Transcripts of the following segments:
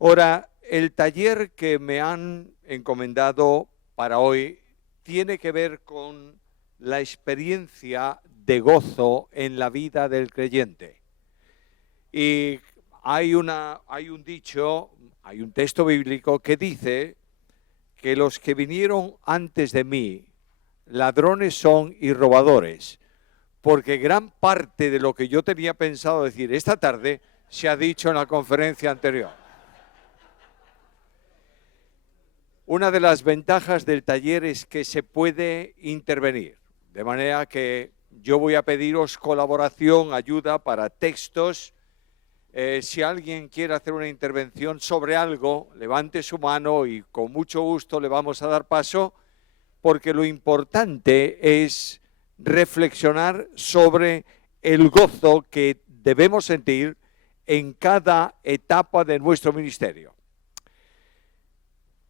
Ahora, el taller que me han encomendado para hoy tiene que ver con la experiencia de gozo en la vida del creyente. Y hay un dicho, hay un texto bíblico que dice que los que vinieron antes de mí, ladrones son y robadores, porque gran parte de lo que yo tenía pensado decir esta tarde se ha dicho en la conferencia anterior. Una de las ventajas del taller es que se puede intervenir, de manera que yo voy a pediros colaboración, ayuda para textos. Si alguien quiere hacer una intervención sobre algo, levante su mano y con mucho gusto le vamos a dar paso, porque lo importante es reflexionar sobre el gozo que debemos sentir en cada etapa de nuestro ministerio.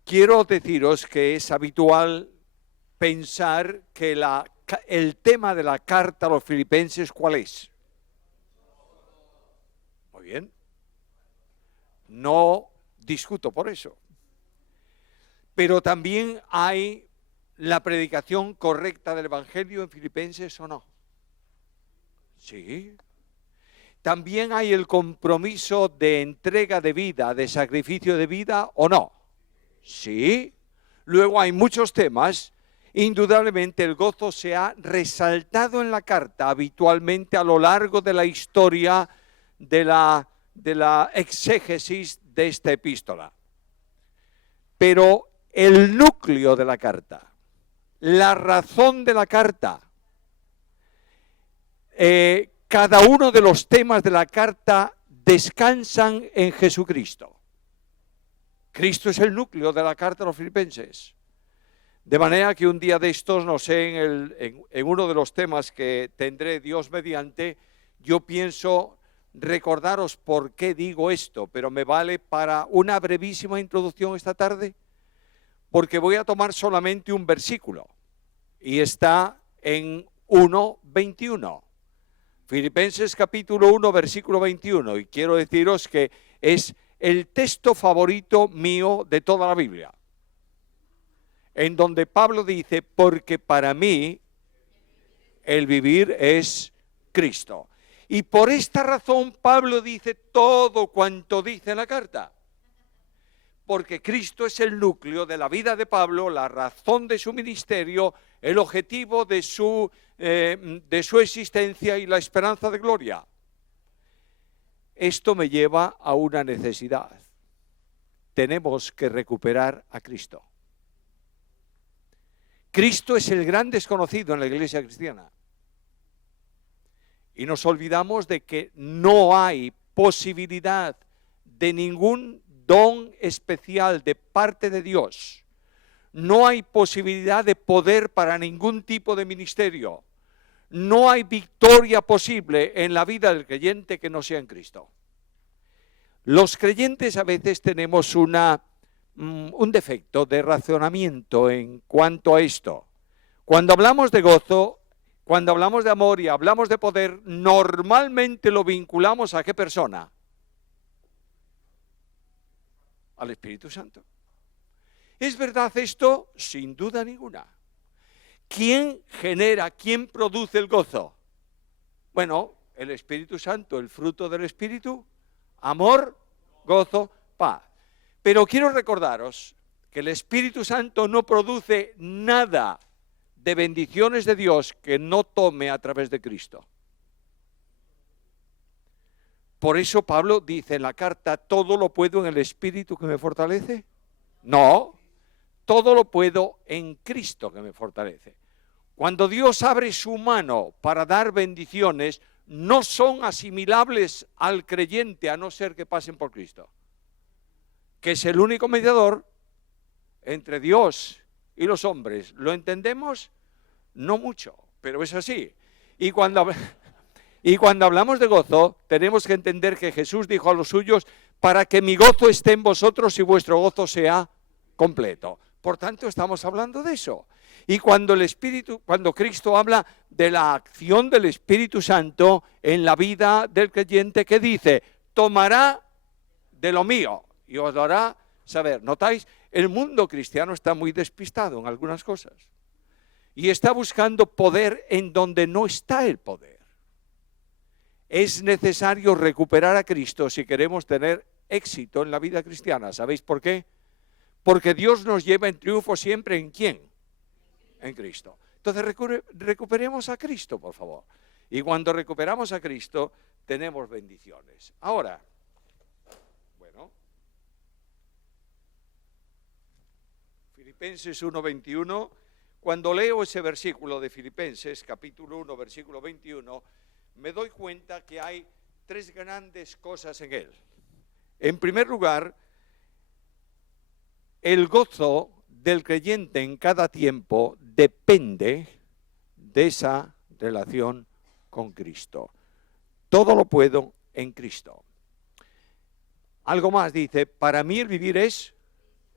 Quiero deciros que es habitual pensar que el tema de la carta a los filipenses, ¿cuál es? Muy bien. No discuto por eso. Pero también hay la predicación correcta del Evangelio en Filipenses, ¿o no? Sí. También hay el compromiso de entrega de vida, de sacrificio de vida, ¿o no? Sí. Luego hay muchos temas. Indudablemente el gozo se ha resaltado en la carta habitualmente a lo largo de la historia de la exégesis de esta epístola. Pero el núcleo de la carta, la razón de la carta, cada uno de los temas de la carta descansan en Jesucristo. Cristo es el núcleo de la carta a los filipenses. De manera que un día de estos, no sé, en uno de los temas que tendré Dios mediante, yo pienso recordaros por qué digo esto, pero me vale para una brevísima introducción esta tarde, porque voy a tomar solamente un versículo, y está en 1:21. Filipenses capítulo 1, versículo 21, y quiero deciros que es el texto favorito mío de toda la Biblia, en donde Pablo dice, porque para mí el vivir es Cristo. Y por esta razón Pablo dice todo cuanto dice en la carta, porque Cristo es el núcleo de la vida de Pablo, la razón de su ministerio, el objetivo de su existencia y la esperanza de gloria. Esto me lleva a una necesidad. Tenemos que recuperar a Cristo. Cristo es el gran desconocido en la iglesia cristiana. Y nos olvidamos de que no hay posibilidad de ningún don especial de parte de Dios. No hay posibilidad de poder para ningún tipo de ministerio. No hay victoria posible en la vida del creyente que no sea en Cristo. Los creyentes a veces tenemos un defecto de razonamiento en cuanto a esto. Cuando hablamos de gozo, cuando hablamos de amor y hablamos de poder, normalmente lo vinculamos ¿a qué persona? Al Espíritu Santo. ¿Es verdad esto? Sin duda ninguna. ¿Quién genera, quién produce el gozo? Bueno, el Espíritu Santo, el fruto del Espíritu, amor, gozo, paz. Pero quiero recordaros que el Espíritu Santo no produce nada de bendiciones de Dios que no tome a través de Cristo. Por eso Pablo dice en la carta, ¿todo lo puedo en el Espíritu que me fortalece? No, todo lo puedo en Cristo que me fortalece. Cuando Dios abre su mano para dar bendiciones, no son asimilables al creyente a no ser que pasen por Cristo, que es el único mediador entre Dios y los hombres. ¿Lo entendemos? No mucho, pero es así. Y cuando hablamos de gozo, tenemos que entender que Jesús dijo a los suyos, para que mi gozo esté en vosotros y vuestro gozo sea completo. Por tanto, estamos hablando de eso. Y cuando Cristo habla de la acción del Espíritu Santo en la vida del creyente, ¿qué dice? Tomará de lo mío. y os lo hará saber. ¿Notáis? El mundo cristiano está muy despistado en algunas cosas y está buscando poder en donde no está el poder. Es necesario recuperar a Cristo si queremos tener éxito en la vida cristiana. ¿Sabéis por qué? Porque Dios nos lleva en triunfo siempre ¿en quién? En Cristo. Entonces recuperemos a Cristo, por favor. Y cuando recuperamos a Cristo, tenemos bendiciones. Ahora, bueno, Filipenses 1:21, cuando leo ese versículo de Filipenses, capítulo 1, versículo 21, me doy cuenta que hay tres grandes cosas en él. En primer lugar, el gozo del creyente en cada tiempo depende de esa relación con Cristo. Todo lo puedo en Cristo. Algo más dice, para mí el vivir es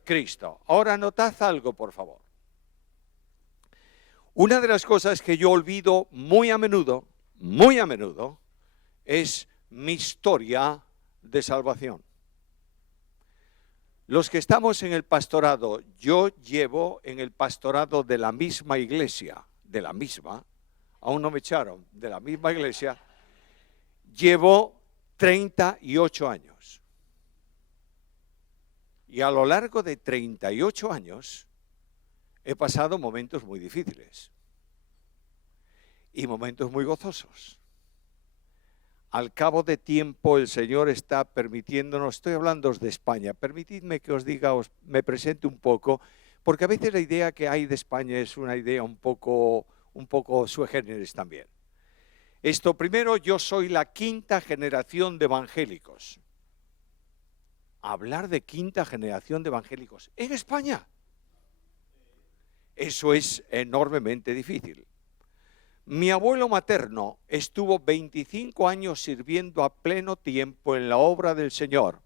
Cristo. Ahora notad algo, por favor. Una de las cosas que yo olvido muy a menudo, es mi historia de salvación. Los que estamos en el pastorado, yo llevo en el pastorado de la misma iglesia, aún no me echaron, de la misma iglesia, llevo 38 años. Y a lo largo de 38 años he pasado momentos muy difíciles y momentos muy gozosos. Al cabo de tiempo el Señor está permitiéndonos, estoy hablando de España, permitidme que os diga, me presente un poco, porque a veces la idea que hay de España es una idea un poco sui generis también. Esto, primero, yo soy la quinta generación de evangélicos. Hablar de quinta generación de evangélicos en España, eso es enormemente difícil. Mi abuelo materno estuvo 25 años sirviendo a pleno tiempo en la obra del Señor,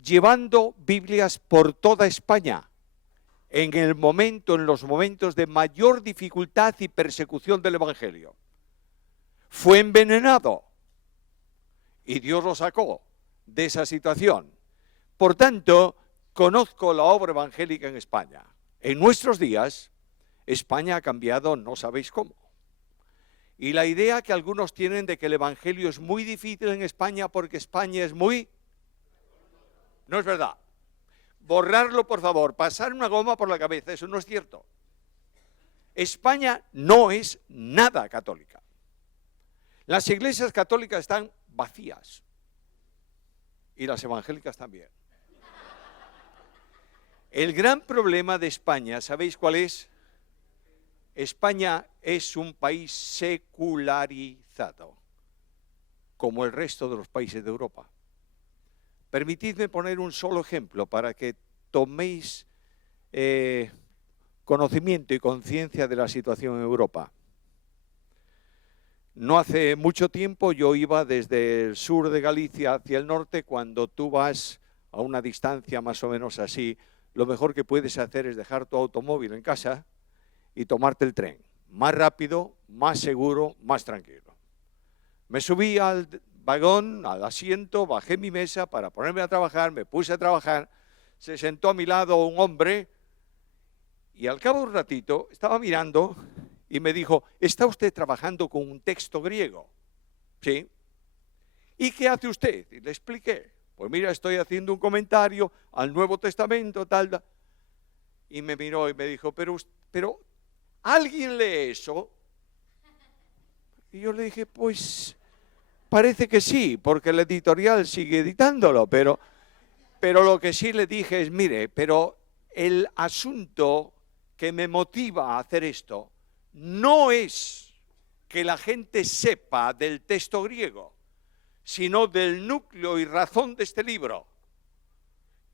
llevando Biblias por toda España, en los momentos de mayor dificultad y persecución del Evangelio. Fue envenenado y Dios lo sacó de esa situación. Por tanto, conozco la obra evangélica en España. En nuestros días, España ha cambiado, no sabéis cómo. Y la idea que algunos tienen de que el Evangelio es muy difícil en España porque España es muy... No es verdad. Borrarlo, por favor, pasar una goma por la cabeza, eso no es cierto. España no es nada católica. Las iglesias católicas están vacías. Y las evangélicas también. El gran problema de España, ¿sabéis cuál es? España es un país secularizado, como el resto de los países de Europa. Permitidme poner un solo ejemplo para que toméis conocimiento y conciencia de la situación en Europa. No hace mucho tiempo yo iba desde el sur de Galicia hacia el norte. Cuando tú vas a una distancia más o menos así, lo mejor que puedes hacer es dejar tu automóvil en casa y tomarte el tren. Más rápido, más seguro, más tranquilo. Me subí al vagón, al asiento, bajé mi mesa para ponerme a trabajar, me puse a trabajar, se sentó a mi lado un hombre y al cabo de un ratito estaba mirando y me dijo, ¿está usted trabajando con un texto griego? Sí. ¿Y qué hace usted? Y le expliqué. Pues mira, estoy haciendo un comentario al Nuevo Testamento, tal. Y me miró y me dijo, pero ¿alguien lee eso? Y yo le dije, pues parece que sí, porque el editorial sigue editándolo, pero lo que sí le dije es, mire, pero el asunto que me motiva a hacer esto no es que la gente sepa del texto griego, sino del núcleo y razón de este libro.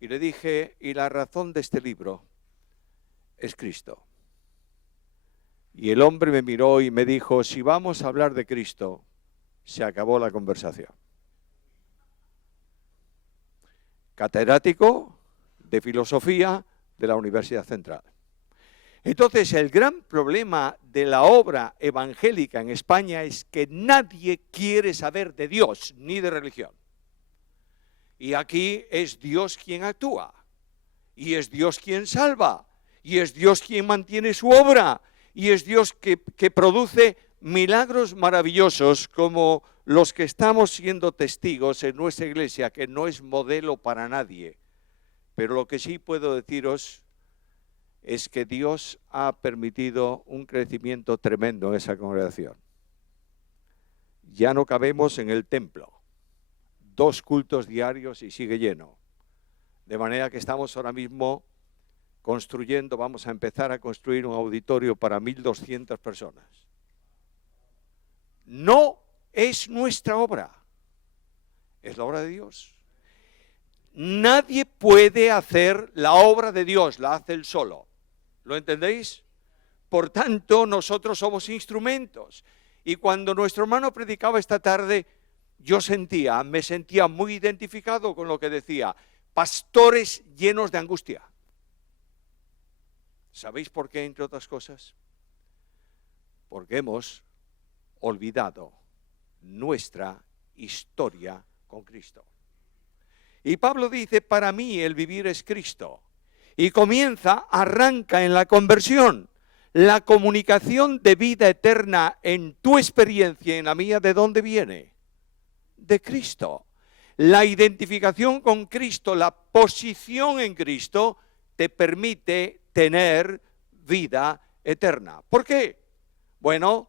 Y le dije, y la razón de este libro es Cristo. Y el hombre me miró y me dijo, si vamos a hablar de Cristo, se acabó la conversación. Catedrático de filosofía de la Universidad Central. Entonces, el gran problema de la obra evangélica en España es que nadie quiere saber de Dios ni de religión. Y aquí es Dios quien actúa, y es Dios quien salva, y es Dios quien mantiene su obra, y es Dios que produce milagros maravillosos como los que estamos siendo testigos en nuestra iglesia, que no es modelo para nadie. Pero lo que sí puedo deciros es que Dios ha permitido un crecimiento tremendo en esa congregación. Ya no cabemos en el templo. 2 cultos diarios y sigue lleno. De manera que estamos ahora mismo construyendo, vamos a empezar a construir un auditorio para 1.200 personas. No es nuestra obra, es la obra de Dios. Nadie puede hacer la obra de Dios, la hace Él solo. ¿Lo entendéis? Por tanto, nosotros somos instrumentos. Y cuando nuestro hermano predicaba esta tarde, me sentía muy identificado con lo que decía, pastores llenos de angustia. ¿Sabéis por qué, entre otras cosas? Porque hemos olvidado nuestra historia con Cristo. Y Pablo dice, para mí el vivir es Cristo. Y arranca en la conversión. La comunicación de vida eterna en tu experiencia y en la mía, ¿de dónde viene? De Cristo. La identificación con Cristo, la posición en Cristo, te permite tener vida eterna. ¿Por qué? Bueno,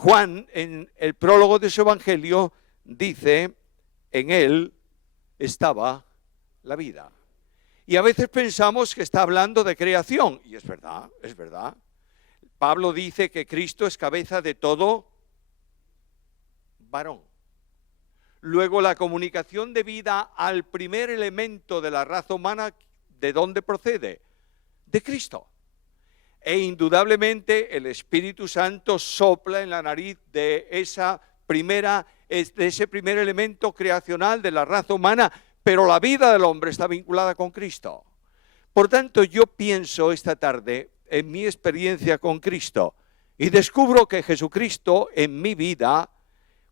Juan, en el prólogo de su evangelio, dice, en él estaba la vida. Y a veces pensamos que está hablando de creación, y es verdad, es verdad. Pablo dice que Cristo es cabeza de todo varón. Luego la comunicación de vida al primer elemento de la raza humana, ¿de dónde procede? De Cristo. E indudablemente el Espíritu Santo sopla en la nariz de ese primer elemento creacional de la raza humana, pero la vida del hombre está vinculada con Cristo. Por tanto, yo pienso esta tarde en mi experiencia con Cristo y descubro que Jesucristo en mi vida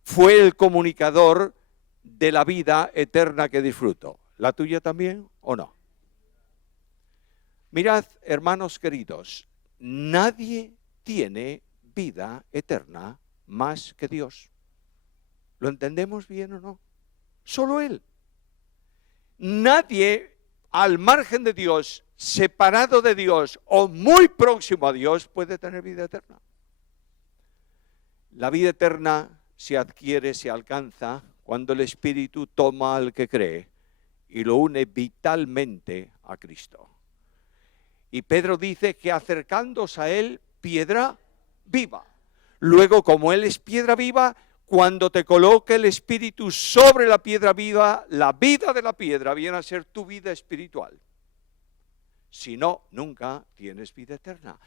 fue el comunicador de la vida eterna que disfruto. ¿La tuya también o no? Mirad, hermanos queridos, nadie tiene vida eterna más que Dios. ¿Lo entendemos bien o no? Solo Él. Nadie al margen de Dios, separado de Dios o muy próximo a Dios puede tener vida eterna. La vida eterna se adquiere, se alcanza cuando el Espíritu toma al que cree y lo une vitalmente a Cristo. Y Pedro dice que acercándose a Él, piedra viva. Luego, como Él es piedra viva, cuando te coloque el Espíritu sobre la piedra viva, la vida de la piedra viene a ser tu vida espiritual. Si no, nunca tienes vida eterna.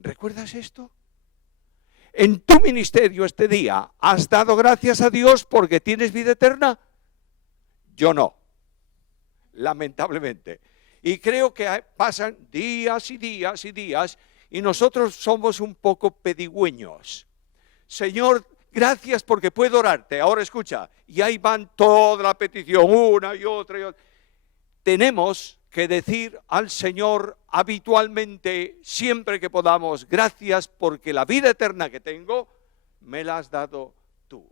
¿Recuerdas esto? En tu ministerio este día, ¿has dado gracias a Dios porque tienes vida eterna? Yo no, lamentablemente. Y creo que pasan días y días y días y nosotros somos un poco pedigüeños. Señor, gracias porque puedo orarte. Ahora escucha, y ahí van toda la petición, una y otra y otra. Tenemos que decir al Señor habitualmente, siempre que podamos, gracias porque la vida eterna que tengo, me la has dado tú.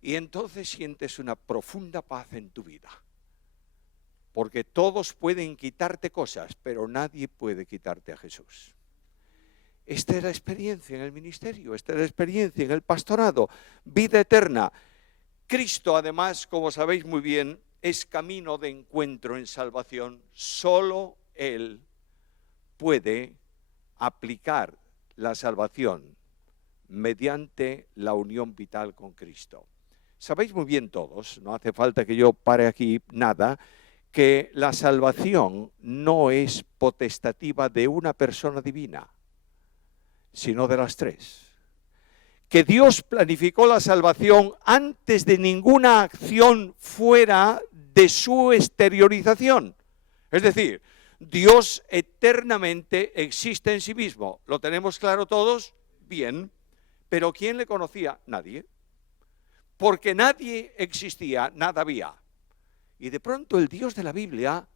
Y entonces sientes una profunda paz en tu vida. Porque todos pueden quitarte cosas, pero nadie puede quitarte a Jesús. Esta es la experiencia en el ministerio, esta es la experiencia en el pastorado, vida eterna. Cristo, además, como sabéis muy bien, es camino de encuentro en salvación. Solo Él puede aplicar la salvación mediante la unión vital con Cristo. Sabéis muy bien todos, no hace falta que yo pare aquí nada, que la salvación no es potestativa de una persona divina, sino de las tres. Que Dios planificó la salvación antes de ninguna acción fuera de su exteriorización. Es decir, Dios eternamente existe en sí mismo. ¿Lo tenemos claro todos? Bien. ¿Pero quién le conocía? Nadie. porque nadie existía, nada había. Y de pronto el Dios de la Biblia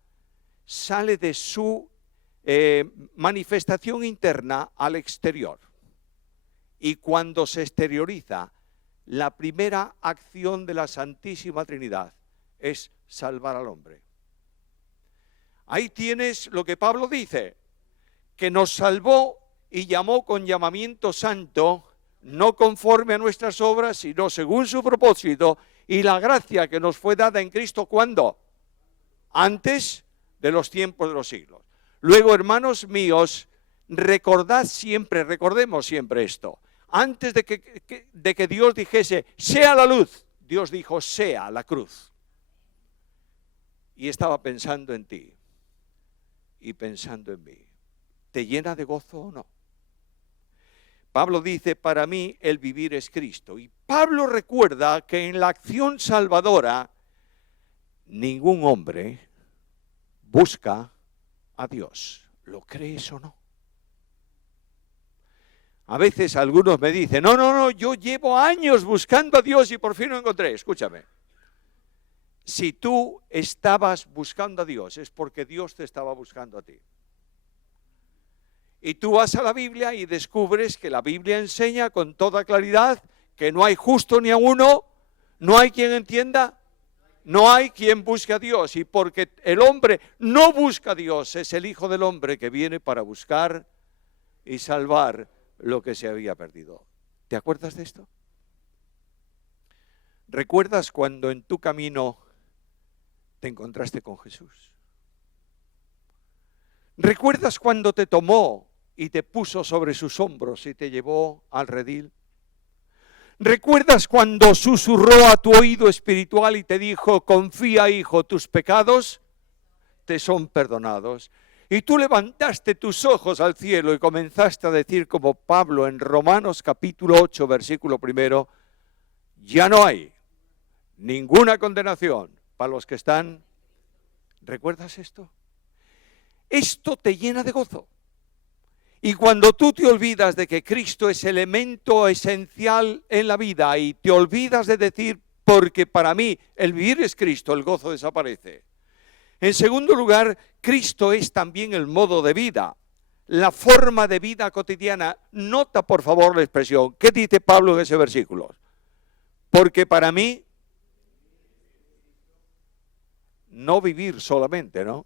sale de su manifestación interna al exterior. Y cuando se exterioriza, la primera acción de la Santísima Trinidad es salvar al hombre. Ahí tienes lo que Pablo dice, que nos salvó y llamó con llamamiento santo, no conforme a nuestras obras, sino según su propósito, y la gracia que nos fue dada en Cristo, ¿cuándo? Antes de los tiempos de los siglos. Luego, hermanos míos, recordemos siempre esto. Antes de que Dios dijese, sea la luz, Dios dijo, sea la cruz. Y estaba pensando en ti y pensando en mí. ¿Te llena de gozo o no? Pablo dice, para mí el vivir es Cristo. Y Pablo recuerda que en la acción salvadora ningún hombre busca a Dios. ¿Lo crees o no? A veces algunos me dicen, no, yo llevo años buscando a Dios y por fin lo encontré. Escúchame. Si tú estabas buscando a Dios, es porque Dios te estaba buscando a ti. Y tú vas a la Biblia y descubres que la Biblia enseña con toda claridad que no hay justo ni a uno, no hay quien entienda, no hay quien busque a Dios. Y porque el hombre no busca a Dios, es el Hijo del Hombre que viene para buscar y salvar lo que se había perdido. ¿Te acuerdas de esto? ¿Recuerdas cuando en tu camino te encontraste con Jesús? ¿Recuerdas cuando te tomó y te puso sobre sus hombros y te llevó al redil? ¿Recuerdas cuando susurró a tu oído espiritual y te dijo, confía, hijo, tus pecados te son perdonados? Y tú levantaste tus ojos al cielo y comenzaste a decir como Pablo en Romanos capítulo 8, versículo 1, ya no hay ninguna condenación para los que están. ¿Recuerdas esto? Esto te llena de gozo. Y cuando tú te olvidas de que Cristo es elemento esencial en la vida y te olvidas de decir, porque para mí el vivir es Cristo, el gozo desaparece. En segundo lugar, Cristo es también el modo de vida, la forma de vida cotidiana. Nota por favor la expresión. ¿Qué dice Pablo en ese versículo? Porque para mí, no vivir solamente, ¿no?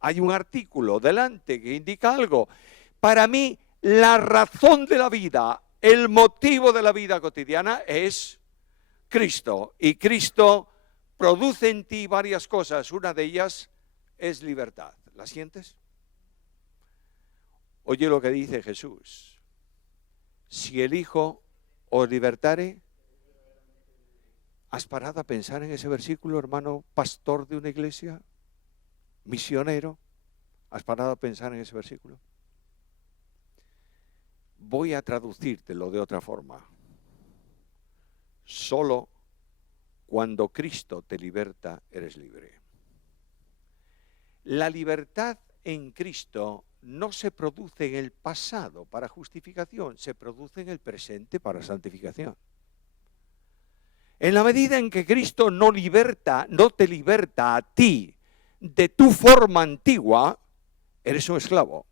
Hay un artículo delante que indica algo. Para mí, la razón de la vida, el motivo de la vida cotidiana es Cristo. Y Cristo produce en ti varias cosas. Una de ellas es libertad. ¿La sientes? Oye lo que dice Jesús. Si el Hijo os libertare. ¿Has parado a pensar en ese versículo, hermano pastor de una iglesia? Misionero. ¿Has parado a pensar en ese versículo? Voy a traducírtelo de otra forma. Solo cuando Cristo te liberta, eres libre. La libertad en Cristo no se produce en el pasado para justificación, se produce en el presente para santificación. En la medida en que Cristo no te liberta a ti de tu forma antigua, eres un esclavo.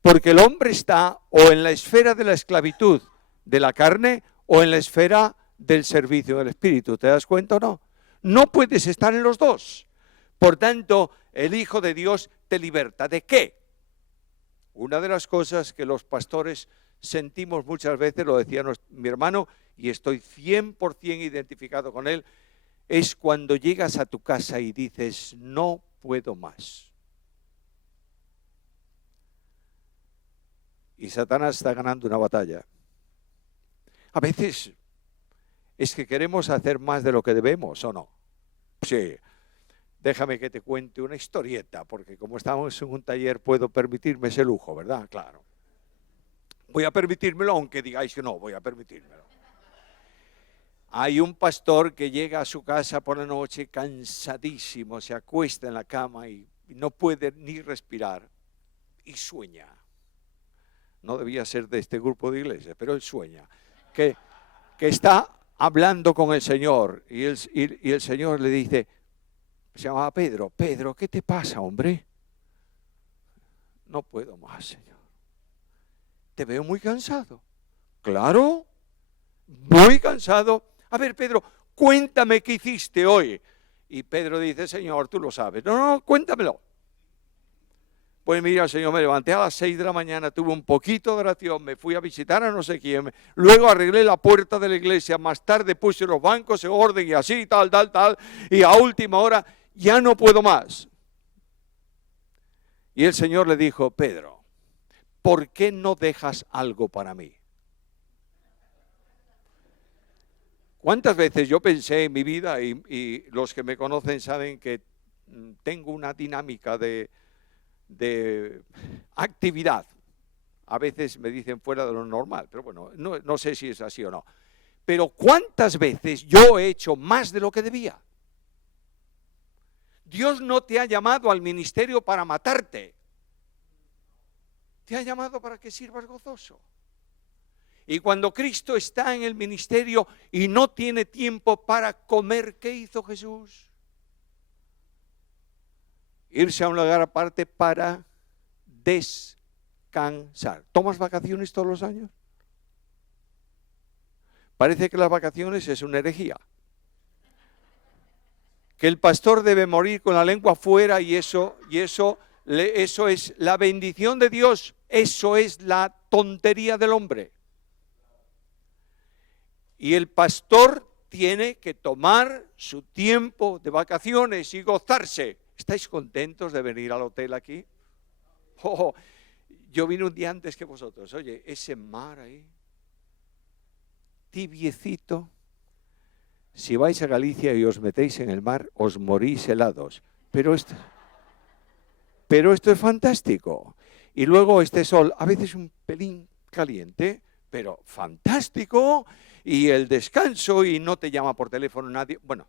Porque el hombre está o en la esfera de la esclavitud de la carne o en la esfera del servicio del Espíritu. ¿Te das cuenta o no? No puedes estar en los dos. Por tanto, el Hijo de Dios te liberta. ¿De qué? Una de las cosas que los pastores sentimos muchas veces, lo decía mi hermano, y estoy 100% identificado con él, es cuando llegas a tu casa y dices, no puedo más. Y Satanás está ganando una batalla. A veces es que queremos hacer más de lo que debemos, ¿o no? Sí. Déjame que te cuente una historieta, porque como estamos en un taller puedo permitirme ese lujo, ¿verdad? Claro. Voy a permitírmelo, aunque digáis que no, voy a permitírmelo. Hay un pastor que llega a su casa por la noche cansadísimo, se acuesta en la cama y no puede ni respirar y sueña. No debía ser de este grupo de iglesia, pero él sueña que está hablando con el Señor y el Señor le dice, se llamaba Pedro, Pedro, ¿qué te pasa, hombre? No puedo más, Señor. Te veo muy cansado. Claro, muy cansado. A ver, Pedro, cuéntame qué hiciste hoy. Y Pedro dice, Señor, tú lo sabes. No, no, cuéntamelo. Pues mira, Señor, me levanté a las 6 de la mañana, tuve un poquito de oración, me fui a visitar a no sé quién, luego arreglé la puerta de la iglesia, más tarde puse los bancos en orden y así, tal, y a última hora ya no puedo más. Y el Señor le dijo, Pedro, ¿por qué no dejas algo para mí? ¿Cuántas veces yo pensé en mi vida, y los que me conocen saben que tengo una dinámica de actividad? A veces me dicen fuera de lo normal, pero bueno, no sé si es así o no. Pero ¿cuántas veces yo he hecho más de lo que debía? Dios no te ha llamado al ministerio para matarte. Te ha llamado para que sirvas gozoso. Y cuando Cristo está en el ministerio y no tiene tiempo para comer, ¿qué hizo Jesús? Irse a un lugar aparte para descansar. ¿Tomas vacaciones todos los años? Parece que las vacaciones es una herejía. Que el pastor debe morir con la lengua fuera y eso es la bendición de Dios. Eso es la tontería del hombre. Y el pastor tiene que tomar su tiempo de vacaciones y gozarse. ¿Estáis contentos de venir al hotel aquí? Oh, yo vine un día antes que vosotros. Oye, ese mar ahí, tibiecito. Si vais a Galicia y os metéis en el mar, os morís helados. Pero esto es fantástico. Y luego este sol, a veces un pelín caliente, pero fantástico. Y el descanso, y no te llama por teléfono nadie. Bueno,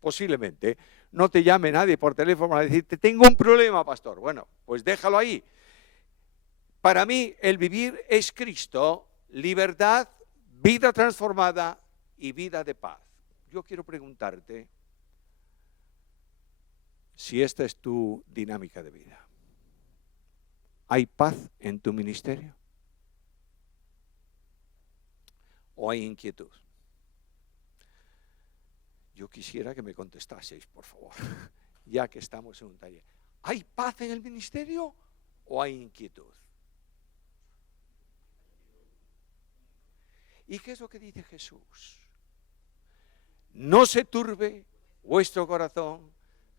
posiblemente no te llame nadie por teléfono para decirte, tengo un problema, pastor. Bueno, pues déjalo ahí. Para mí el vivir es Cristo, libertad, vida transformada y vida de paz. Yo quiero preguntarte si esta es tu dinámica de vida. ¿Hay paz en tu ministerio? ¿O hay inquietud? Yo quisiera que me contestaseis, por favor, ya que estamos en un taller. ¿Hay paz en el ministerio o hay inquietud? ¿Y qué es lo que dice Jesús? No se turbe vuestro corazón,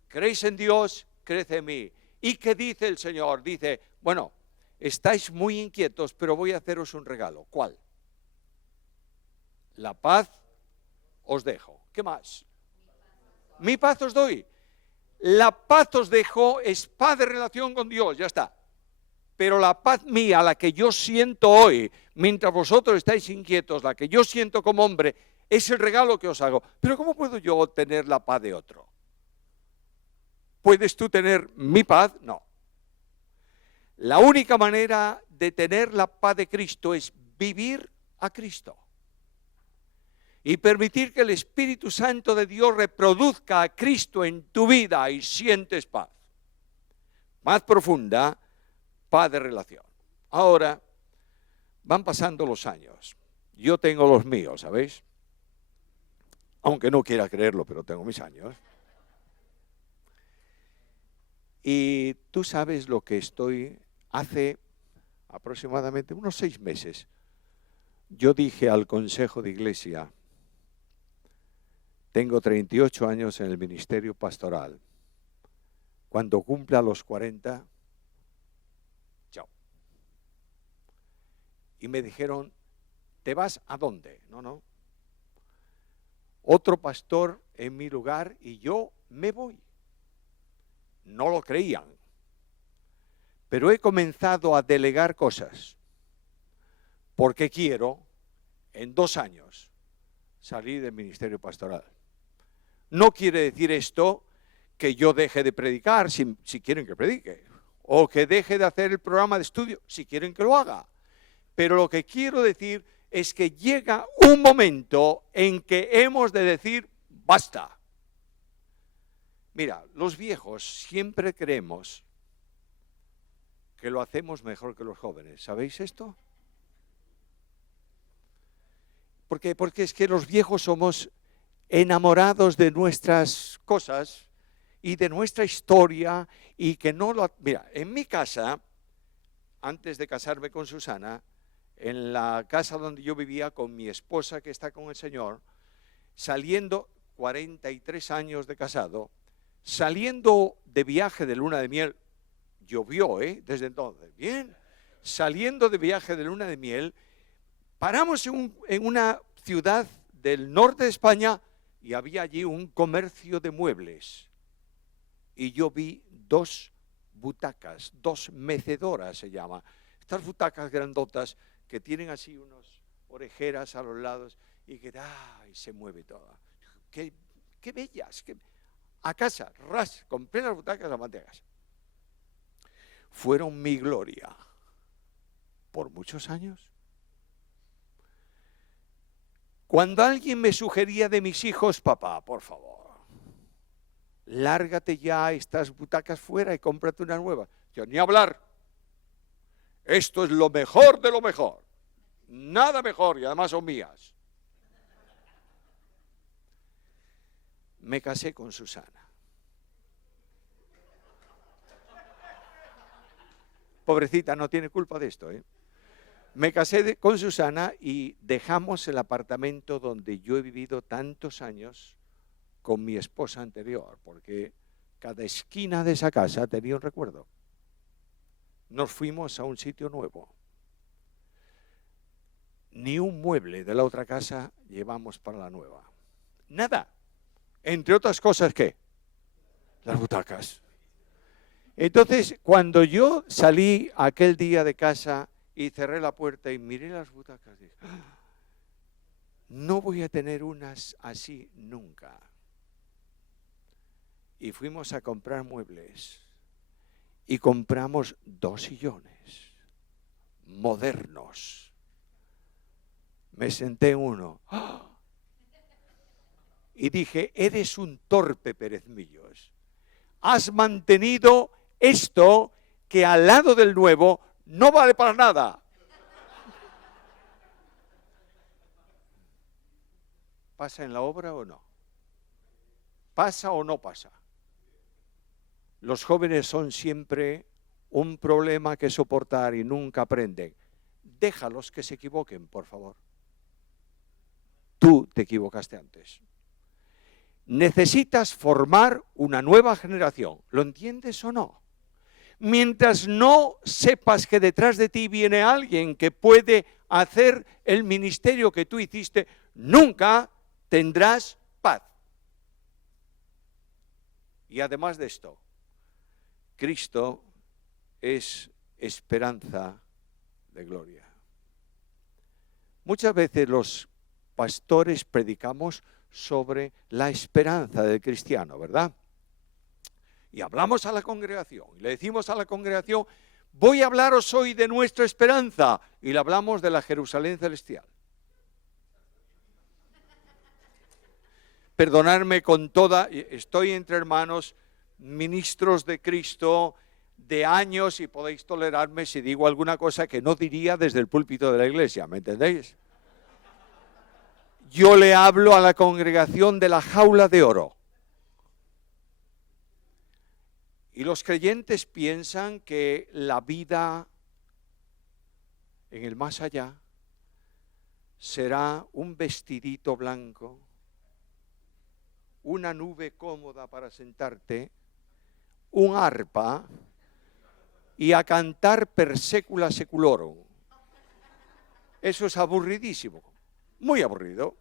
creéis en Dios, creed en mí. ¿Y qué dice el Señor? Dice, bueno, estáis muy inquietos, pero voy a haceros un regalo. ¿Cuál? La paz os dejo. ¿Qué más? Mi paz os doy. La paz os dejo es paz de relación con Dios, ya está. Pero la paz mía, la que yo siento hoy, mientras vosotros estáis inquietos, la que yo siento como hombre, es el regalo que os hago. Pero ¿cómo puedo yo obtener la paz de otro? ¿Puedes tú tener mi paz? No. La única manera de tener la paz de Cristo es vivir a Cristo. Y permitir que el Espíritu Santo de Dios reproduzca a Cristo en tu vida y sientes paz. Paz profunda, paz de relación. Ahora, van pasando los años. Yo tengo los míos, ¿sabéis? Aunque no quiera creerlo, pero tengo mis años. Y tú sabes lo que hace aproximadamente unos 6 meses, yo dije al Consejo de Iglesia, tengo 38 años en el ministerio pastoral. Cuando cumpla los 40, chao. Y me dijeron, ¿te vas a dónde? No. Otro pastor en mi lugar y yo me voy. No lo creían. Pero he comenzado a delegar cosas. Porque quiero, en 2 años, salir del ministerio pastoral. No quiere decir esto que yo deje de predicar si quieren que predique, o que deje de hacer el programa de estudio si quieren que lo haga. Pero lo que quiero decir es que llega un momento en que hemos de decir, basta. Mira, los viejos siempre creemos que lo hacemos mejor que los jóvenes. ¿Sabéis esto? ¿Por qué? Porque es que los viejos somos enamorados de nuestras cosas y de nuestra historia y que no lo... Mira, en mi casa, antes de casarme con Susana, en la casa donde yo vivía con mi esposa que está con el Señor, saliendo 43 años de casado, saliendo de viaje de luna de miel, llovió, desde entonces, bien, saliendo de viaje de luna de miel, paramos en una ciudad del norte de España y había allí un comercio de muebles. Y yo vi 2 butacas, 2 mecedoras se llama. Estas butacas grandotas que tienen así unas orejeras a los lados y que se mueve todo. Qué bellas. A casa, compré las butacas a mantegas. Fueron mi gloria por muchos años. Cuando alguien me sugería de mis hijos, papá, por favor, lárgate ya estas butacas fuera y cómprate una nueva. Yo, ni hablar. Esto es lo mejor de lo mejor. Nada mejor y además son mías. Me casé con Susana. Pobrecita, no tiene culpa de esto, Me casé con Susana y dejamos el apartamento donde yo he vivido tantos años con mi esposa anterior, porque cada esquina de esa casa tenía un recuerdo. Nos fuimos a un sitio nuevo. Ni un mueble de la otra casa llevamos para la nueva. Nada. Entre otras cosas, ¿qué? Las butacas. Entonces, cuando yo salí aquel día de casa y cerré la puerta y miré las butacas, dije, no voy a tener unas así nunca. Y fuimos a comprar muebles y compramos 2 sillones modernos. Me senté en uno y dije, eres un torpe, Pérez Millos. Has mantenido esto que al lado del nuevo no vale para nada. ¿Pasa en la obra o no? ¿Pasa o no pasa? Los jóvenes son siempre un problema que soportar y nunca aprenden. Déjalos que se equivoquen, por favor. Tú te equivocaste antes. Necesitas formar una nueva generación. ¿Lo entiendes o no? Mientras no sepas que detrás de ti viene alguien que puede hacer el ministerio que tú hiciste, nunca tendrás paz. Y además de esto, Cristo es esperanza de gloria. Muchas veces los pastores predicamos sobre la esperanza del cristiano, ¿verdad? Y hablamos a la congregación, y le decimos a la congregación, voy a hablaros hoy de nuestra esperanza, y le hablamos de la Jerusalén celestial. Perdonadme con toda, estoy entre hermanos, ministros de Cristo, de años, y podéis tolerarme si digo alguna cosa que no diría desde el púlpito de la iglesia, ¿me entendéis? Yo le hablo a la congregación de la jaula de oro. Y los creyentes piensan que la vida en el más allá será un vestidito blanco, una nube cómoda para sentarte, un arpa y a cantar per secula seculorum. Eso es aburridísimo, muy aburrido.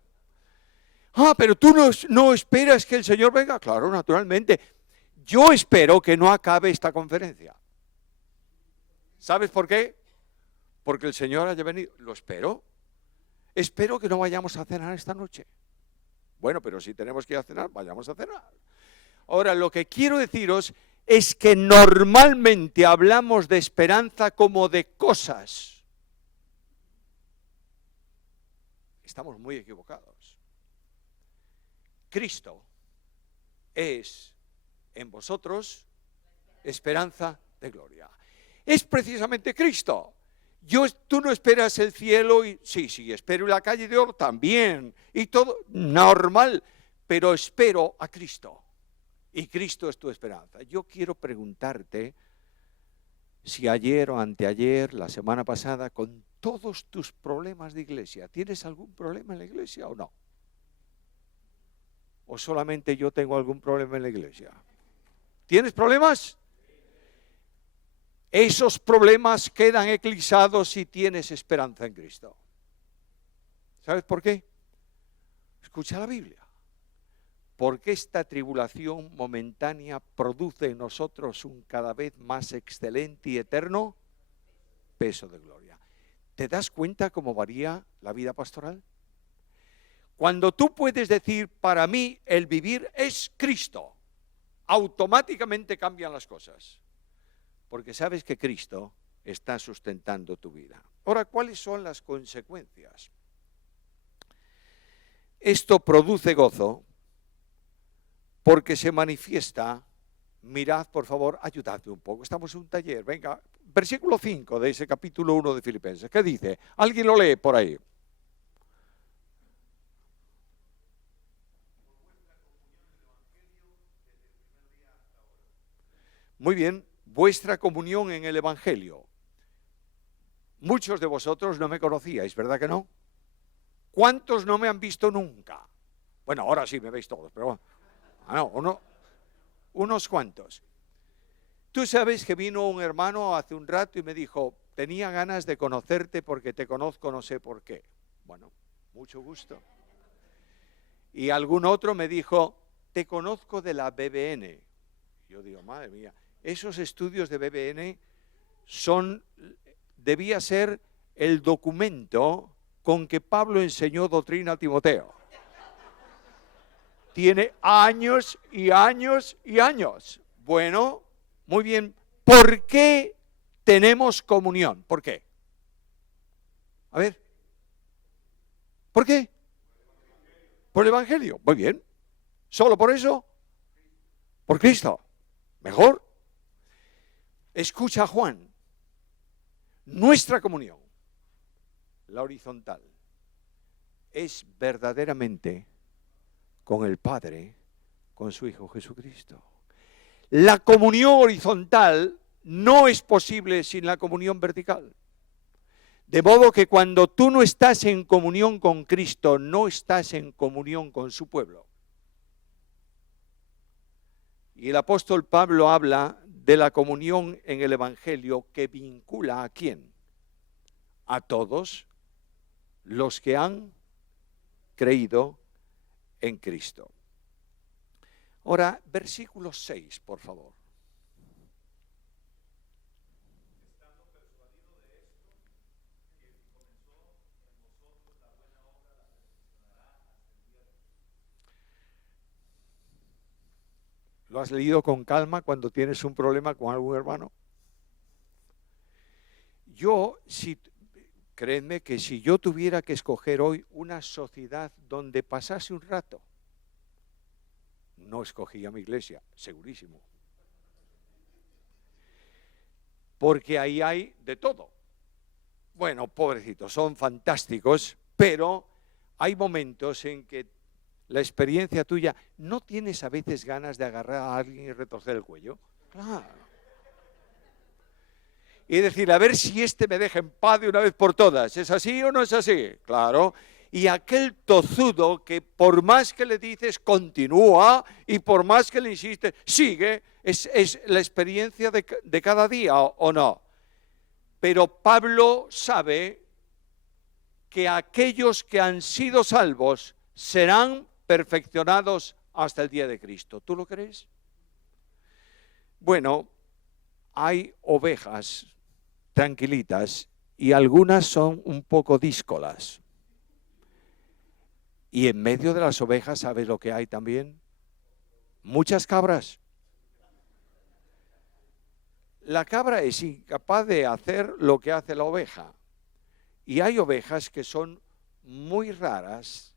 Pero tú no esperas que el Señor venga. Claro, naturalmente. Yo espero que no acabe esta conferencia. ¿Sabes por qué? Porque el Señor haya venido. Lo espero. Espero que no vayamos a cenar esta noche. Bueno, pero si tenemos que ir a cenar, vayamos a cenar. Ahora, lo que quiero deciros es que normalmente hablamos de esperanza como de cosas. estamos muy equivocados. Cristo es en vosotros esperanza de gloria. Es precisamente Cristo. Tú no esperas el cielo y sí, espero la calle de oro también y todo normal, pero espero a Cristo y Cristo es tu esperanza. Yo quiero preguntarte si ayer o anteayer, la semana pasada, con todos tus problemas de iglesia, ¿tienes algún problema en la iglesia o no? ¿O solamente yo tengo algún problema en la iglesia? ¿Tienes problemas? Esos problemas quedan eclipsados si tienes esperanza en Cristo. ¿Sabes por qué? Escucha la Biblia. Porque esta tribulación momentánea produce en nosotros un cada vez más excelente y eterno peso de gloria. ¿Te das cuenta cómo varía la vida pastoral? Cuando tú puedes decir, para mí el vivir es Cristo, automáticamente cambian las cosas. Porque sabes que Cristo está sustentando tu vida. Ahora, ¿cuáles son las consecuencias? Esto produce gozo porque se manifiesta, mirad por favor, ayudadme un poco, estamos en un taller, venga, versículo 5 de ese capítulo 1 de Filipenses, ¿qué dice? ¿Alguien lo lee por ahí? Muy bien, vuestra comunión en el Evangelio. Muchos de vosotros no me conocíais, ¿verdad que no? ¿Cuántos no me han visto nunca? Bueno, ahora sí me veis todos, pero no, unos cuantos. Tú sabes que vino un hermano hace un rato y me dijo, tenía ganas de conocerte porque te conozco no sé por qué. Bueno, mucho gusto. Y algún otro me dijo, te conozco de la BBN. Yo digo, madre mía, esos estudios de BBN debía ser el documento con que Pablo enseñó doctrina a Timoteo. Tiene años y años y años. Bueno, muy bien. ¿Por qué tenemos comunión? ¿Por qué? A ver. ¿Por qué? Por el Evangelio. Muy bien. ¿Solo por eso? Por Cristo. Mejor. Escucha, Juan. Nuestra comunión, la horizontal, es verdaderamente con el Padre, con su Hijo Jesucristo. La comunión horizontal no es posible sin la comunión vertical. De modo que cuando tú no estás en comunión con Cristo, no estás en comunión con su pueblo. Y el apóstol Pablo habla de la comunión en el Evangelio que vincula ¿a quién? A todos los que han creído en Cristo. Ahora, versículo 6, por favor. Estando persuadido de esto, que el que comenzó en vosotros la buena obra la perfeccionará hasta el día de Cristo. ¿Lo has leído con calma cuando tienes un problema con algún hermano? Créanme que si yo tuviera que escoger hoy una sociedad donde pasase un rato, no escogía mi iglesia, segurísimo. Porque ahí hay de todo. Bueno, pobrecitos, son fantásticos, pero hay momentos en que la experiencia tuya, ¿no tienes a veces ganas de agarrar a alguien y retorcer el cuello? Claro. Y decir, a ver si me deja en paz de una vez por todas. ¿Es así o no es así? Claro. Y aquel tozudo que por más que le dices continúa y por más que le insistes sigue, es la experiencia de cada día, ¿o no? Pero Pablo sabe que aquellos que han sido salvos serán perfeccionados hasta el día de Cristo. ¿Tú lo crees? Bueno, hay ovejas tranquilitas y algunas son un poco díscolas. Y en medio de las ovejas, ¿sabes lo que hay también? Muchas cabras. La cabra es incapaz de hacer lo que hace la oveja. Y hay ovejas que son muy raras,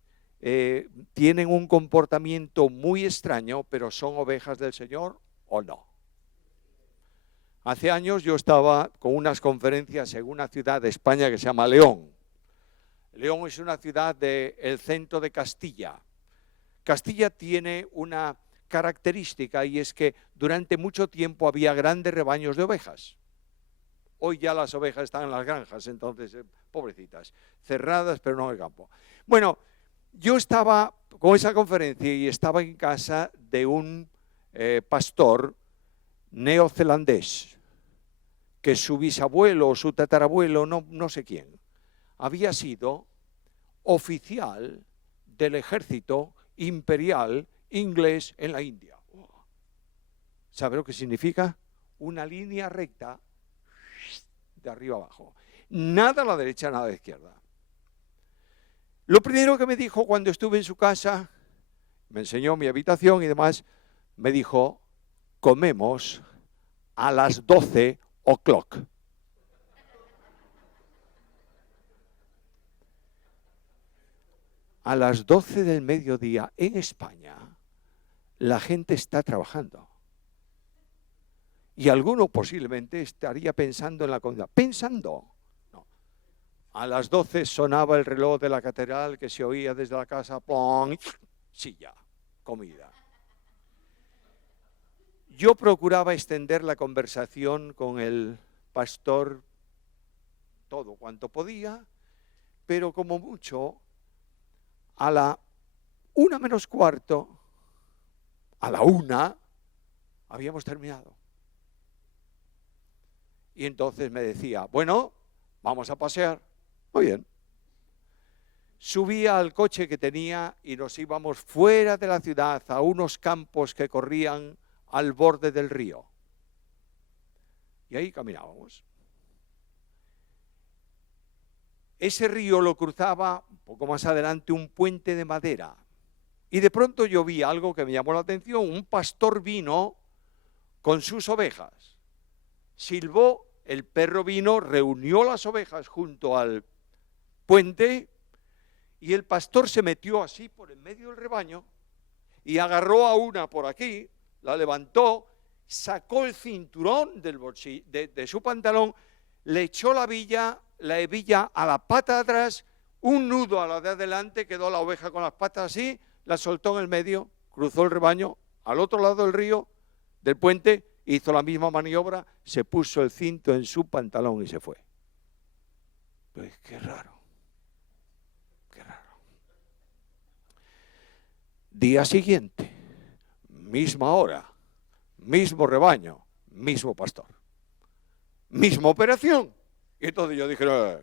tienen un comportamiento muy extraño, pero son ovejas del Señor o no. Hace años yo estaba con unas conferencias en una ciudad de España que se llama León. León es una ciudad del centro de Castilla. Castilla tiene una característica y es que durante mucho tiempo había grandes rebaños de ovejas. Hoy ya las ovejas están en las granjas, entonces, pobrecitas, cerradas pero no en el campo. Bueno, yo estaba con esa conferencia y estaba en casa de un pastor neozelandés, que su bisabuelo o su tatarabuelo, no sé quién, había sido oficial del ejército imperial inglés en la India. ¿Sabe lo que significa? Una línea recta de arriba abajo. Nada a la derecha, nada a la izquierda. Lo primero que me dijo cuando estuve en su casa, me enseñó mi habitación y demás, me dijo, comemos a las 12 o'clock. A las 12 del mediodía en España, la gente está trabajando. Y alguno posiblemente estaría pensando en la comida. Pensando. No. A las 12 sonaba el reloj de la catedral que se oía desde la casa. ¡Plong! Sí, ya. Comida. Yo procuraba extender la conversación con el pastor todo cuanto podía, pero como mucho, a la 1 menos cuarto, a la 1, habíamos terminado. Y entonces me decía, bueno, vamos a pasear. Muy bien. Subía al coche que tenía y nos íbamos fuera de la ciudad a unos campos que corrían al borde del río. Y ahí caminábamos. Ese río lo cruzaba un poco más adelante un puente de madera. Y de pronto yo vi algo que me llamó la atención. Un pastor vino con sus ovejas. Silbó, el perro vino, reunió las ovejas junto al puente y el pastor se metió así por en medio del rebaño y agarró a una por aquí, la levantó, sacó el cinturón del bolsillo, de su pantalón, le echó la hebilla a la pata de atrás, un nudo a la de adelante, quedó la oveja con las patas así, la soltó en el medio, cruzó el rebaño al otro lado del río, del puente, hizo la misma maniobra, se puso el cinto en su pantalón y se fue. Pues qué raro, qué raro. Día siguiente, misma hora, mismo rebaño, mismo pastor, misma operación. Y entonces yo dije, no,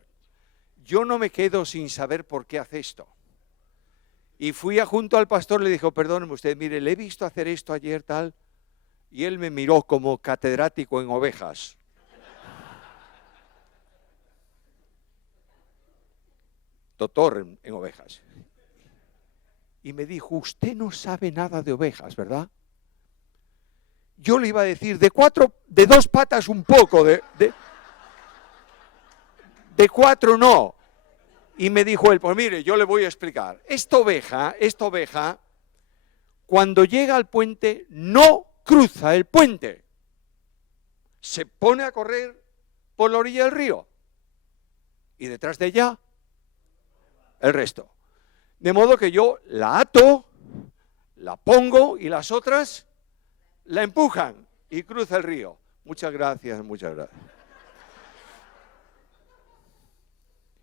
yo no me quedo sin saber por qué hace esto. Y fui junto al pastor, le dijo, perdóneme usted, mire, le he visto hacer esto ayer tal. Y él me miró como catedrático en ovejas. Doctor en ovejas. Y me dijo, usted no sabe nada de ovejas, ¿verdad? Yo le iba a decir, de 2 patas un poco, de 4 no. Y me dijo él, pues mire, yo le voy a explicar. Esta oveja, cuando llega al puente, no cruza el puente, se pone a correr por la orilla del río y detrás de ella el resto. De modo que yo la ato, la pongo y las otras la empujan y cruza el río. Muchas gracias, muchas gracias.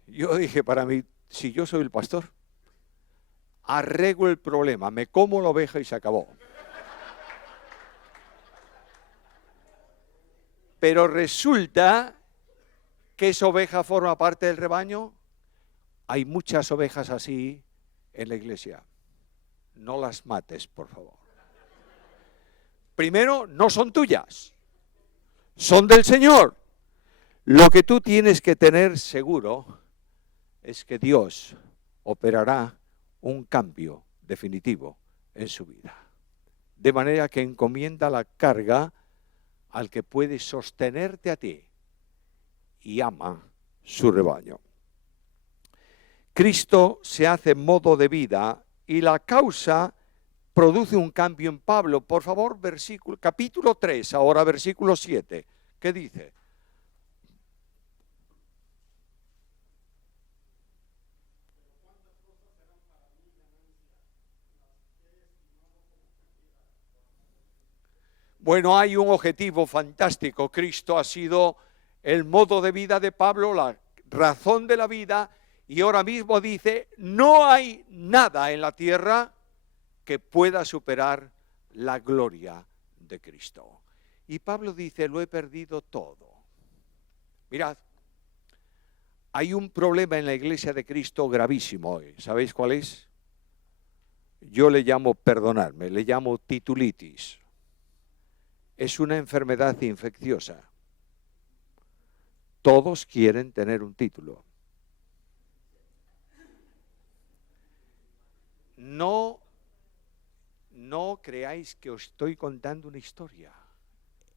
Yo dije para mí, si yo soy el pastor, arreglo el problema, me como la oveja y se acabó. Pero resulta que esa oveja forma parte del rebaño. Hay muchas ovejas así en la iglesia. No las mates, por favor. Primero, no son tuyas, son del Señor. Lo que tú tienes que tener seguro es que Dios operará un cambio definitivo en su vida. De manera que encomienda la carga al que puede sostenerte a ti y ama su rebaño. Cristo se hace modo de vida y la causa produce un cambio en Pablo. Por favor, capítulo 3, ahora versículo 7. ¿Qué dice? Bueno, hay un objetivo fantástico. Cristo ha sido el modo de vida de Pablo, la razón de la vida, y ahora mismo dice, no hay nada en la tierra que pueda superar la gloria de Cristo. Y Pablo dice, lo he perdido todo. Mirad, hay un problema en la iglesia de Cristo gravísimo hoy. ¿Sabéis cuál es? Yo le llamo, perdonadme, le llamo titulitis. Es una enfermedad infecciosa. Todos quieren tener un título. No creáis que os estoy contando una historia.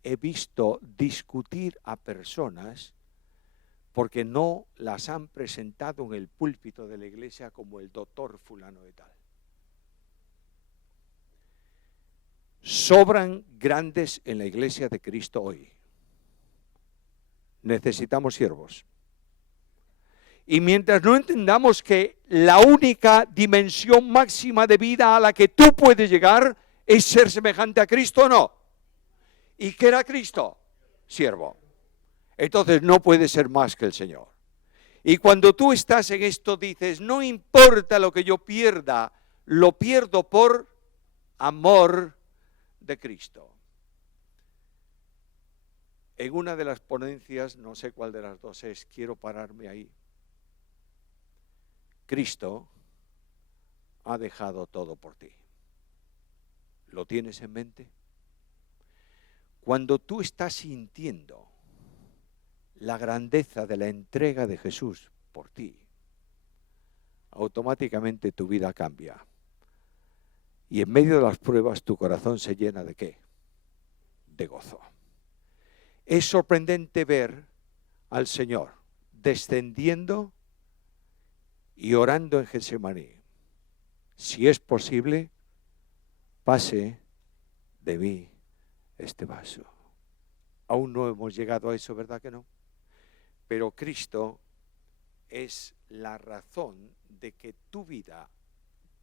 He visto discutir a personas porque no las han presentado en el púlpito de la iglesia como el doctor fulano de tal. Sobran grandes en la iglesia de Cristo hoy. Necesitamos siervos. Y mientras no entendamos que la única dimensión máxima de vida a la que tú puedes llegar es ser semejante a Cristo, no. ¿Y qué era Cristo? Siervo. Entonces no puede ser más que el Señor. Y cuando tú estás en esto dices, no importa lo que yo pierda, lo pierdo por amor de Cristo. En una de las ponencias, no sé cuál de las dos es, quiero pararme ahí. Cristo ha dejado todo por ti. ¿Lo tienes en mente? Cuando tú estás sintiendo la grandeza de la entrega de Jesús por ti, automáticamente tu vida cambia. Y en medio de las pruebas tu corazón se llena ¿de qué? De gozo. Es sorprendente ver al Señor descendiendo y orando en Getsemaní. Si es posible, pase de mí este vaso. Aún no hemos llegado a eso, ¿verdad que no? Pero Cristo es la razón de que tu vida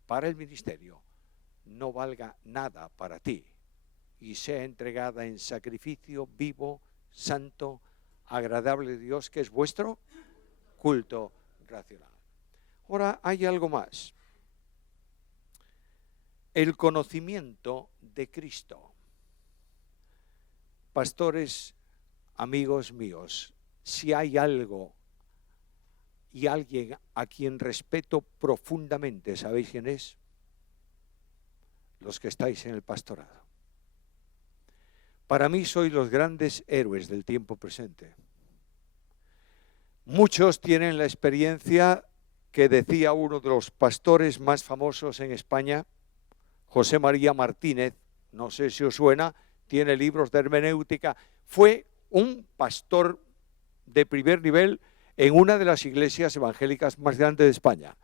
para el ministerio no valga nada para ti y sea entregada en sacrificio vivo, santo, agradable a Dios, que es vuestro culto racional. Ahora hay algo más. El conocimiento de Cristo. Pastores, amigos míos, si hay algo y alguien a quien respeto profundamente, ¿sabéis quién es? Los que estáis en el pastorado. Para mí sois los grandes héroes del tiempo presente. Muchos tienen la experiencia que decía uno de los pastores más famosos en España, José María Martínez, no sé si os suena, tiene libros de hermenéutica, fue un pastor de primer nivel en una de las iglesias evangélicas más grandes de España.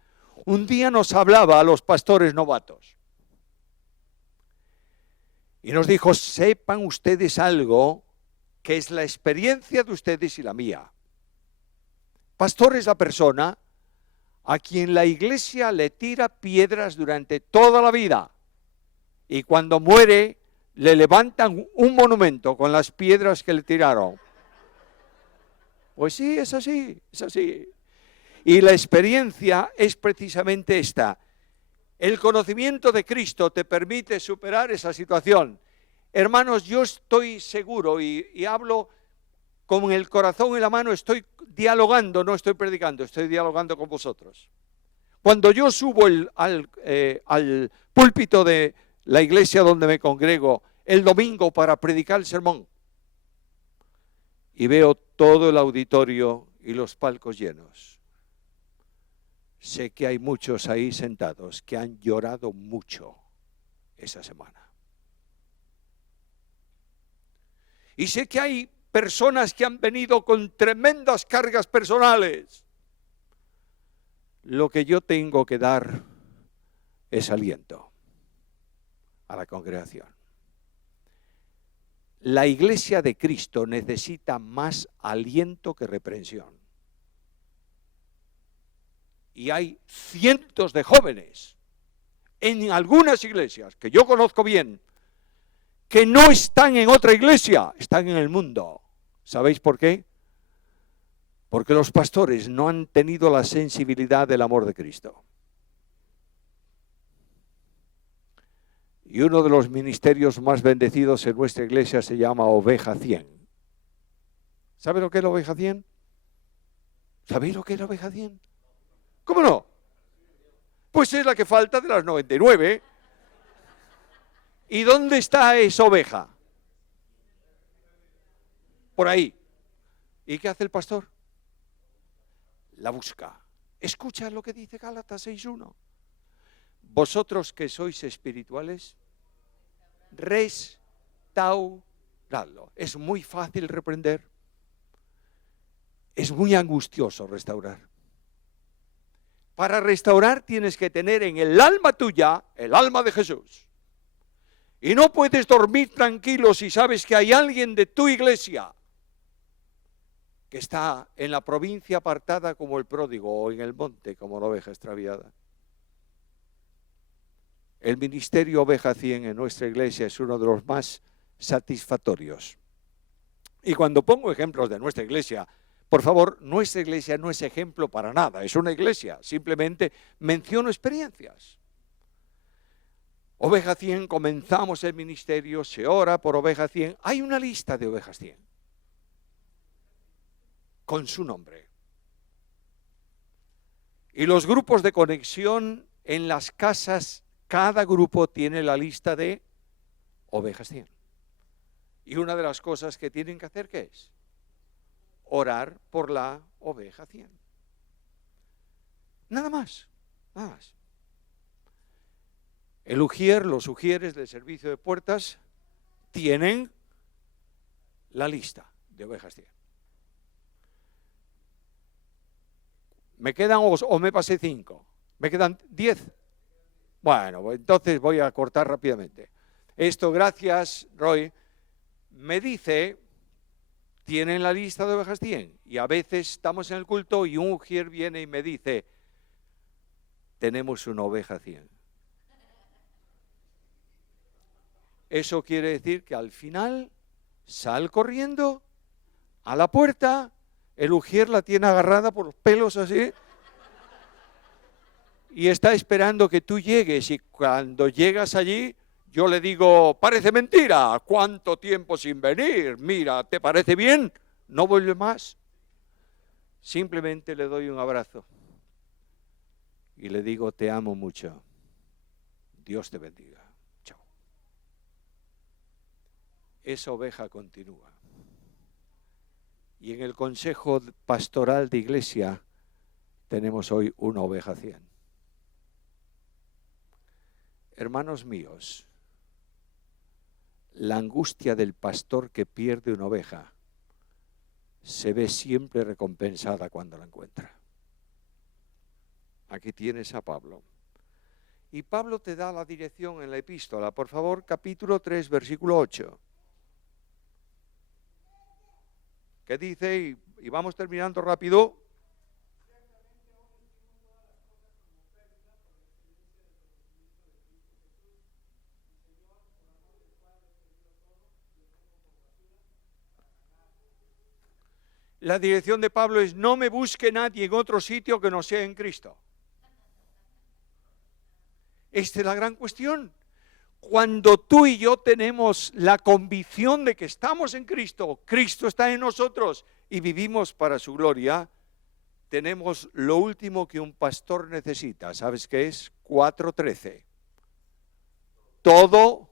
Un día nos hablaba a los pastores novatos y nos dijo, sepan ustedes algo que es la experiencia de ustedes y la mía. Pastor es la persona a quien la iglesia le tira piedras durante toda la vida y cuando muere le levantan un monumento con las piedras que le tiraron. Pues sí, es así, es así. Y la experiencia es precisamente esta. El conocimiento de Cristo te permite superar esa situación. Hermanos, yo estoy seguro y hablo con el corazón en la mano, estoy dialogando, no estoy predicando, estoy dialogando con vosotros. Cuando yo subo al púlpito de la iglesia donde me congrego el domingo para predicar el sermón y veo todo el auditorio y los palcos llenos, sé que hay muchos ahí sentados que han llorado mucho esa semana. Y sé que hay personas que han venido con tremendas cargas personales. lo que yo tengo que dar es aliento a la congregación. La iglesia de Cristo necesita más aliento que reprensión. Y hay cientos de jóvenes en algunas iglesias que yo conozco bien, que no están en otra iglesia, están en el mundo. ¿Sabéis por qué? Porque los pastores no han tenido la sensibilidad del amor de Cristo. Y uno de los ministerios más bendecidos en nuestra iglesia se llama Oveja 100. ¿Sabe lo que es la Oveja 100? ¿Sabéis lo que es la Oveja 100? ¿Cómo no? Pues es la que falta de las 99. ¿Y dónde está esa oveja? Por ahí. ¿Y qué hace el pastor? La busca. Escucha lo que dice Gálatas 6:1. Vosotros que sois espirituales, restauradlo. Es muy fácil reprender. Es muy angustioso restaurar. Para restaurar tienes que tener en el alma tuya el alma de Jesús. Y no puedes dormir tranquilo si sabes que hay alguien de tu iglesia que está en la provincia apartada como el pródigo o en el monte como la oveja extraviada. El ministerio Oveja 100 en nuestra iglesia es uno de los más satisfactorios. Y cuando pongo ejemplos de nuestra iglesia, por favor, nuestra iglesia no es ejemplo para nada, es una iglesia, simplemente menciono experiencias. Oveja 100, comenzamos el ministerio, se ora por Oveja 100, hay una lista de Ovejas 100, con su nombre. Y los grupos de conexión en las casas, cada grupo tiene la lista de Ovejas 100. Y una de las cosas que tienen que hacer, ¿qué es? Orar por la Oveja 100. Nada más, nada más. El ujier, los ujieres del servicio de puertas tienen la lista de Ovejas 100. ¿Me quedan o me pasé 5? ¿Me quedan 10? Bueno, entonces voy a cortar rápidamente. Esto, gracias, Roy, me dice, tienen la lista de Ovejas 100. Y a veces estamos en el culto y un ujier viene y me dice, tenemos una Oveja 100. Eso quiere decir que al final sal corriendo a la puerta, el ujier la tiene agarrada por los pelos así y está esperando que tú llegues, y cuando llegas allí yo le digo, parece mentira, ¿cuánto tiempo sin venir? Mira, ¿te parece bien? ¿No vuelve más? Simplemente le doy un abrazo y le digo, te amo mucho, Dios te bendiga. Esa oveja continúa. Y en el consejo pastoral de iglesia tenemos hoy una Oveja 100. Hermanos míos, la angustia del pastor que pierde una oveja se ve siempre recompensada cuando la encuentra. Aquí tienes a Pablo. Y Pablo te da la dirección en la epístola. Por favor, capítulo 3, versículo 8. ¿Qué dice? Y vamos terminando rápido. La dirección de Pablo es, no me busque nadie en otro sitio que no sea en Cristo. Esta es la gran cuestión. Cuando tú y yo tenemos la convicción de que estamos en Cristo, Cristo está en nosotros y vivimos para su gloria, tenemos lo último que un pastor necesita. ¿Sabes qué es? 4:13. Todo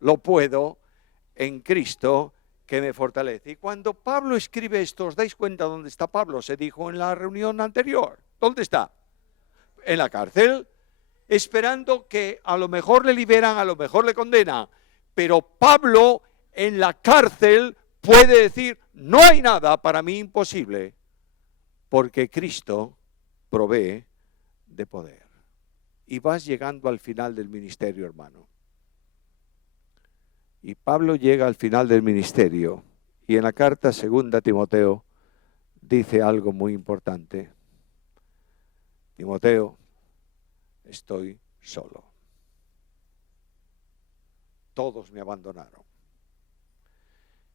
lo puedo en Cristo que me fortalece. Y cuando Pablo escribe esto, ¿os dais cuenta dónde está Pablo? Se dijo en la reunión anterior. ¿Dónde está? En la cárcel, esperando que a lo mejor le liberan, a lo mejor le condenan. Pero Pablo en la cárcel puede decir, no hay nada para mí imposible, porque Cristo provee de poder. Y vas llegando al final del ministerio, hermano. Y Pablo llega al final del ministerio y en la carta 2 Timoteo dice algo muy importante. Timoteo, estoy solo. Todos me abandonaron.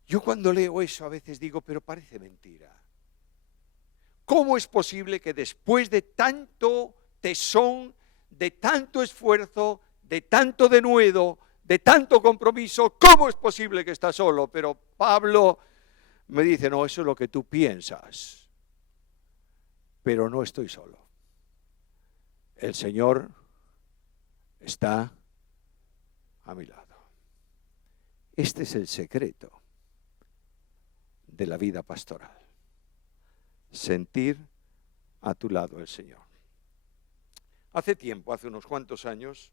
Yo cuando leo eso a veces digo, pero parece mentira. ¿Cómo es posible que después de tanto tesón, de tanto esfuerzo, de tanto denuedo, de tanto compromiso, cómo es posible que está solo? Pero Pablo me dice, no, eso es lo que tú piensas, pero no estoy solo. El Señor está a mi lado. Este es el secreto de la vida pastoral. Sentir a tu lado el Señor. Hace tiempo, hace unos cuantos años,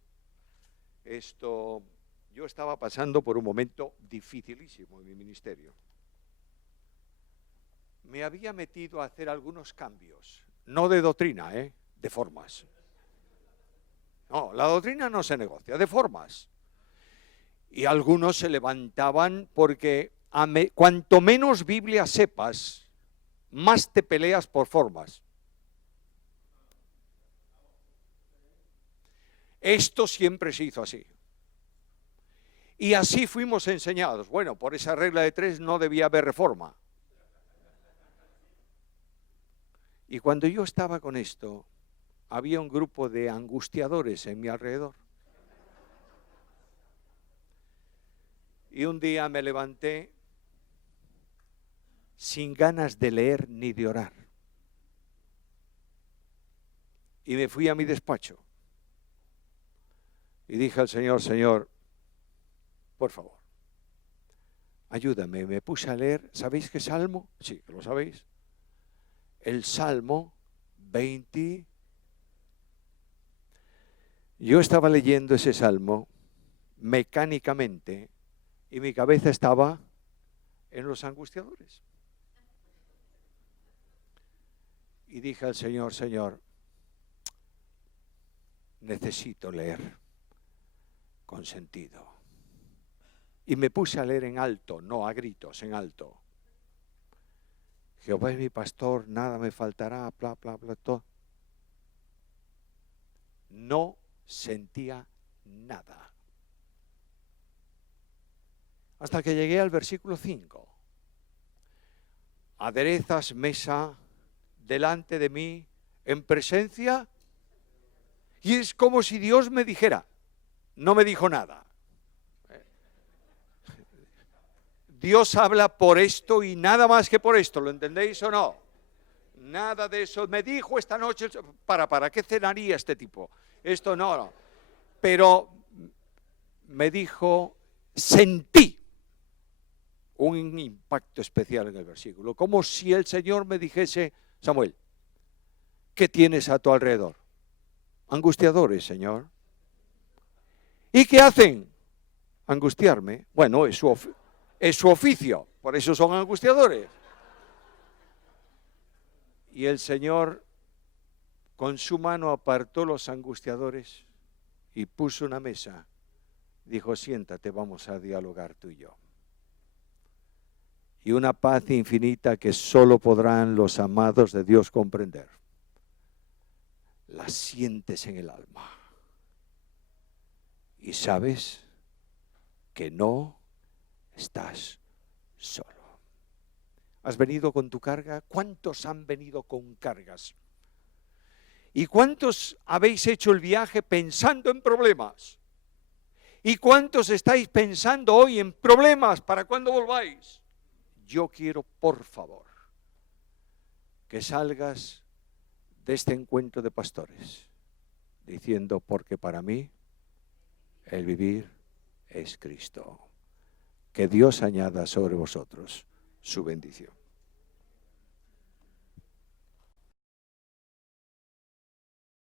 yo estaba pasando por un momento dificilísimo en mi ministerio. Me había metido a hacer algunos cambios, no de doctrina, de formas. No, la doctrina no se negocia, de formas. Y algunos se levantaban porque cuanto menos Biblia sepas, más te peleas por formas. Esto siempre se hizo así. Y así fuimos enseñados. Bueno, por esa regla de 3 no debía haber reforma. Y cuando yo estaba con esto, había un grupo de angustiadores en mi alrededor. Y un día me levanté sin ganas de leer ni de orar. Y me fui a mi despacho. Y dije al Señor, Señor, por favor, ayúdame. Me puse a leer, ¿sabéis qué salmo? Sí, ¿lo sabéis? El Salmo 20. Yo estaba leyendo ese salmo mecánicamente y mi cabeza estaba en los angustiadores. Y dije al Señor, Señor, necesito leer con sentido. Y me puse a leer en alto, no a gritos, en alto. Jehová es mi pastor, nada me faltará, bla, bla, bla, todo. No sentía nada. Hasta que llegué al versículo 5. Aderezas mesa delante de mí en presencia. Y es como si Dios me dijera, no me dijo nada. Dios habla por esto y nada más que por esto, ¿lo entendéis o no? Nada de eso. Me dijo esta noche, ¿para qué cenaría este tipo? Esto no. Pero me dijo, sentí un impacto especial en el versículo, como si el Señor me dijese, Samuel, ¿qué tienes a tu alrededor? Angustiadores, Señor. ¿Y qué hacen? Angustiarme. Bueno, es su oficio, por eso son angustiadores. Y el Señor con su mano apartó los angustiadores y puso una mesa. Dijo, siéntate, vamos a dialogar tú y yo. Y una paz infinita que solo podrán los amados de Dios comprender. La sientes en el alma. Y sabes que no estás solo. ¿Has venido con tu carga? ¿Cuántos han venido con cargas? ¿Y cuántos habéis hecho el viaje pensando en problemas? ¿Y cuántos estáis pensando hoy en problemas para cuando volváis? Yo quiero, por favor, que salgas de este encuentro de pastores diciendo, porque para mí el vivir es Cristo. Que Dios añada sobre vosotros su bendición.